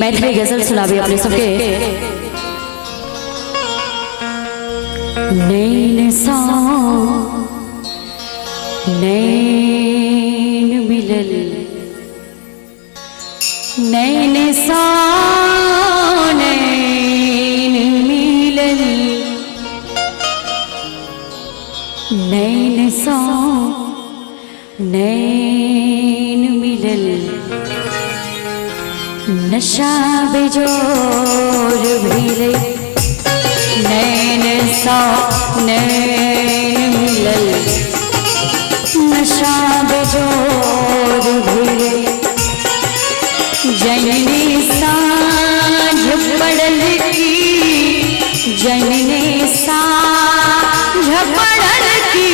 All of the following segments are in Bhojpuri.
मैथिली गजल सुनाबी अपने सबके। नैन सा नैन मिलल, नैन सा नैन मिलल, नैन सा नैन मिलल, नशा बेजोर भीले, नैन सा नैन मिलल, नशा बेजोर भीले, जननी साँझ पड़ल की, जननी साँझ पड़ल की,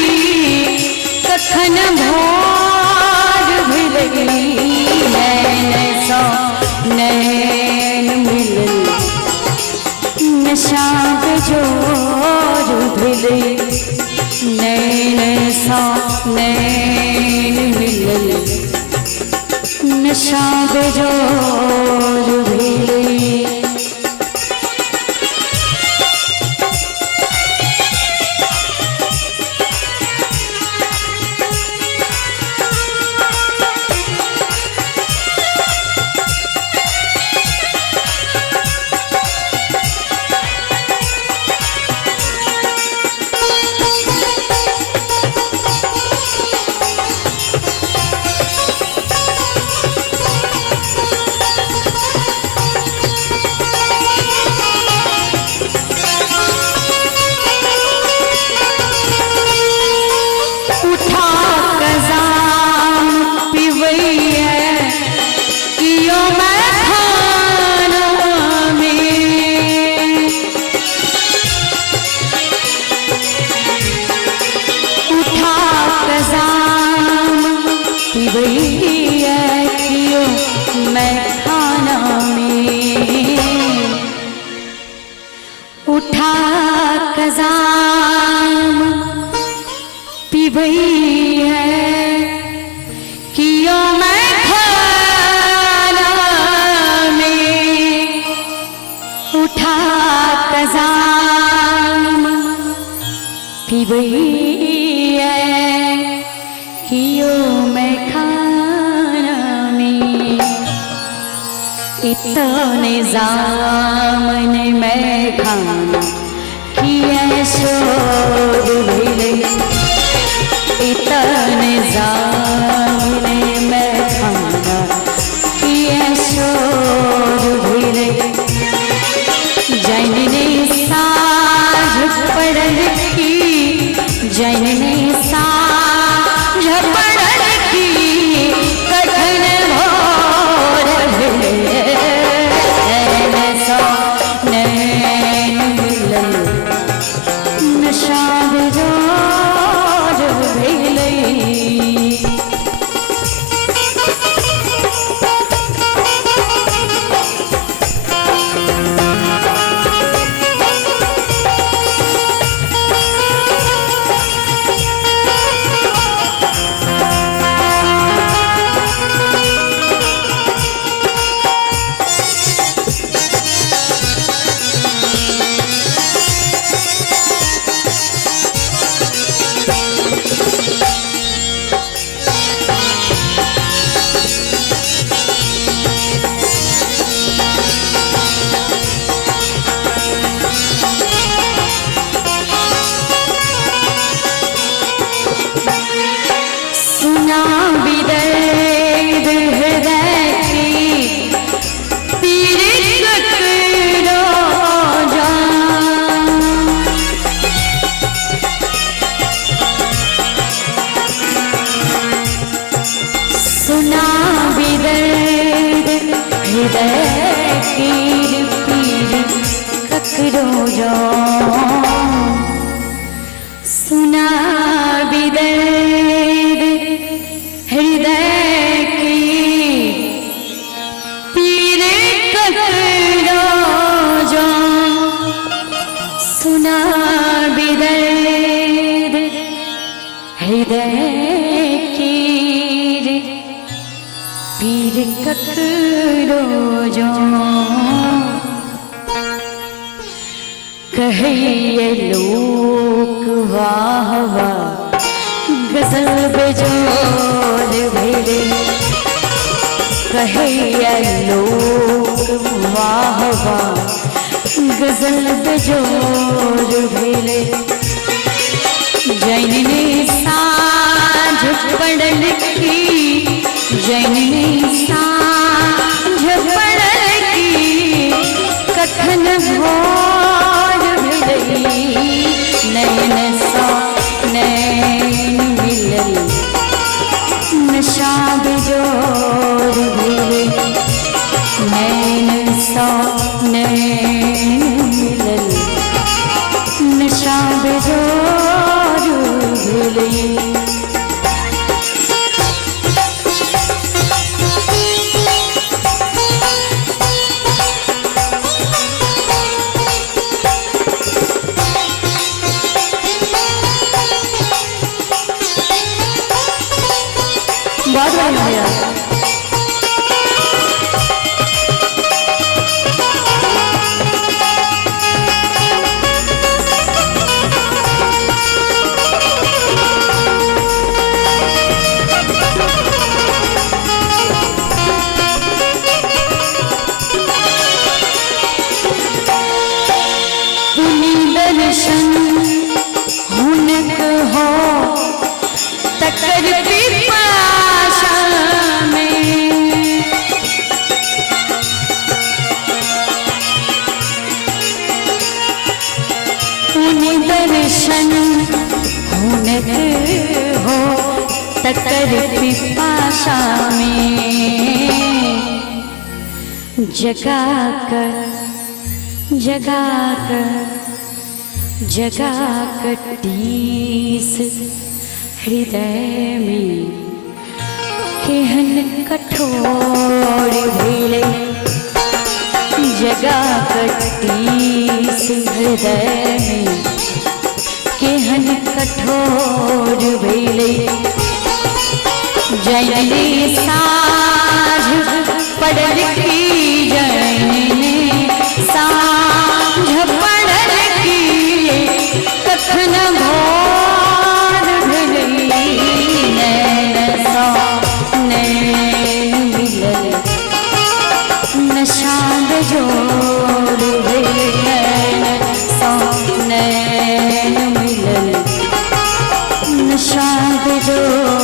कखन भोर भिलगी, नैन सा नैन मिलल, नशा बेजोर भिले, नैन सा नैन मिलल, नशा बेजोर भिले। मैं खाना में उठा कज़ाम पिबई है कियो मैं खाना में, उठा कज़ाम पिबई है कियो मैं खाना में, इतने जामने मैं खाना किए शोर भिले, इतने जामने मैं खाना किए शोर भिले, जननी साँझ पड़ल की, जननी साँझ पड़ल की, कखन भोर भिले, नैन सा नैन मिलल, नशा बेजोर भिले। सुना बिदर्द हृदय पीर पीर ककरो जो, सुना बिदर्द हृदय की पीर ककरो जो, सुना बिदर्द हृदय पीर ककरो जो। कहिए लोक वाह वाह गजल बेजोर भेले, कहिए लोक वाह वाह गजल बेजोर भेले। जैननी साँझ पड़ल की, जैननी साँझ पड़ल की कखन भोर भेलई, नैन सा नैन मिलल नशा बेजोर भेले, नैन सा नैन मिलल नशा बेजोर भेले। बहुत बढ़िया। दर्शन हुनक हो तकर पिपाशा में, पुनि दर्शन हुनक हो तकर पिपाशा में, जगा कर जगा कर जगा कटीस हृदय में केहन कठोर भेले, जगा कटीस हृदय में केहन कठोर भेले। जैननी साँझ पड़ल की, जैननी साँझ पड़ल की कखन भोर भेलई, नैन सा नैन मिलल नशा बेजोर भेले, नैन सा नैन मिलल नशा बेजोर